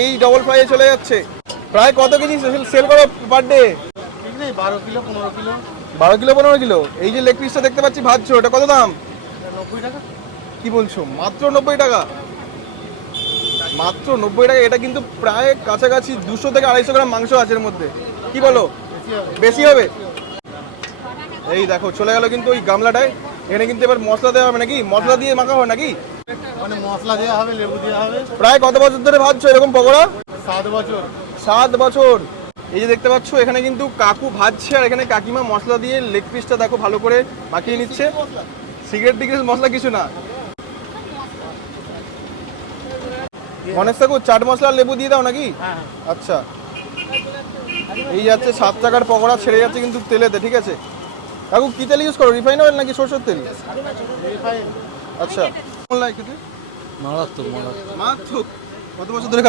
এই ডবল ফ্রাইয়ে চলে যাচ্ছে। প্রায় কত কেজি সেল করো per day? 12 kilo 15 kilo. 12 kilo 15 kilo. এই যে লেগ পিসটা দেখতে পাচ্ছি ভাজছো, এটা কত দাম? 90 টাকা। কি বলছো, মাত্র 90 টাকা? মাত্র 90 টাকা। এটা কিন্তু প্রায় কাছাকাছি 200 থেকে 250 গ্রাম মাংস আছে এর মধ্যে, কি বলো? বেশি হবে। এই দেখো চলে গেল কিন্তু ওই গামলাটায়। এখানে কিন্তু এবার মশলা দেওয়া হবে নাকি? মশলা দিয়ে মাখা হবে নাকি? মানে মশলা দেওয়া হবে, লেবু দেওয়া হবে। প্রায় কত বছর ধরে ভাজছো এরকম পকোড়া? 7 বছর। 7 বছর। এই যে দেখতে পাচ্ছ এখানে কিন্তু কাকু ভাজছে, আর এখানে কাকিমা মশলা দিয়ে লেগ পিসটা দেখো ভালো করে মাখিয়ে নিচ্ছে। সিগারেট টিগারেট মশলা কিছু না। গণেশ কাকু চাট মশলা আর লেবু দিয়ে দাও নাকি? হ্যাঁ। আচ্ছা। এই যাচ্ছে 7 টাকার পকোড়া ছেড়ে যাচ্ছে কিন্তু তেলেতে, ঠিক আছে? কাকু কি তেল ইউজ করো, রিফাইন অয়েল নাকি সরষের তেল? রিফাইন। আচ্ছা। কেমন লাগে খেতে? মারাত্মক। মারাত্মক। কত বছর ধরে